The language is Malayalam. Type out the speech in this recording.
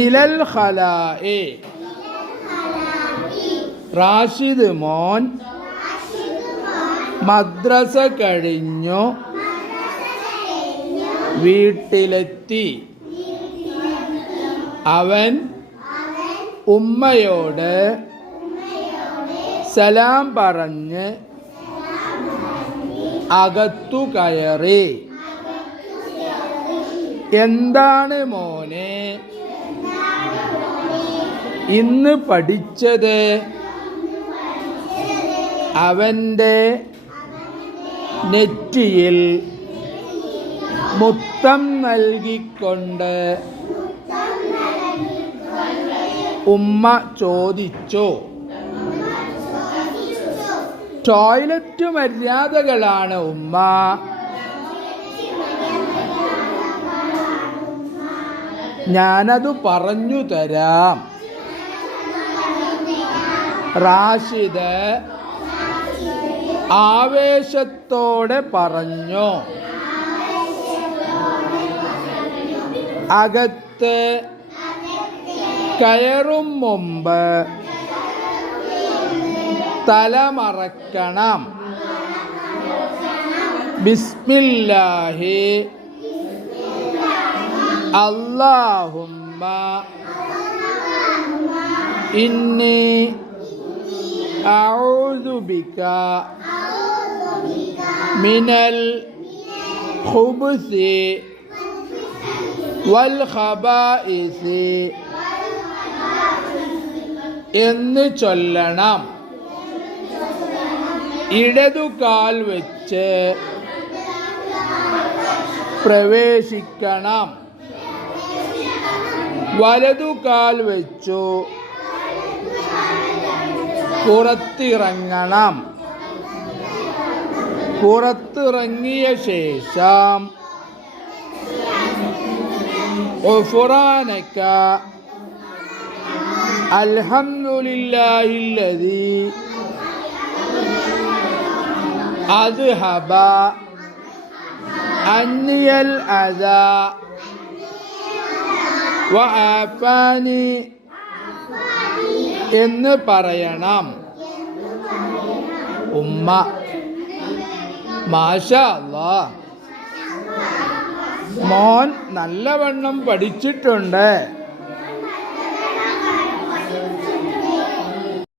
ഇലൽ ഖലാഇ റാഷിദ് മോൻ മദ്രസ കഴിഞ്ഞു വീട്ടിലെത്തി. അവൻ ഉമ്മയോട് സലാം പറഞ്ഞ് അകത്തു കയറി. എന്താണ് മോനെ ഇന്ന് പഠിച്ചത്? അവൻ്റെ നെറ്റിയിൽ മുത്തം നൽകിക്കൊണ്ട് ഉമ്മ ചോദിച്ചു. ടോയ്ലറ്റ് മര്യാദകളാണ് ഉമ്മ. ഞാനത് പറഞ്ഞു തരാം. റാഷിദ് ആവേശത്തോടെ പറഞ്ഞു. അകത്ത് കയറും മുമ്പ് തലമറക്കണം. ബിസ്മില്ലാഹി അല്ലാഹുമ്മ ഇന്നി അഊദു ബിക മിനൽ ഖുബുസി വൽ ഖബാഇസി എന്ന് ചൊല്ലണം. ഇടതുകാൽ വെച്ച് പ്രവേശിക്കണം. വലതുകാൽ വെച്ചു പുറത്തിറങ്ങണം. പുറത്തിറങ്ങിയ ശേഷം ഗുഫ്റാനക അൽഹംദുലില്ലാഹില്ലദീ അദ്ഹബ അന്നിയൽ അദാ വആഫാനി എന്ന് പറയണം. ഉമ്മ മാഷാ അല്ലാഹ് മോൻ നല്ലവണ്ണം പഠിച്ചിട്ടുണ്ട്.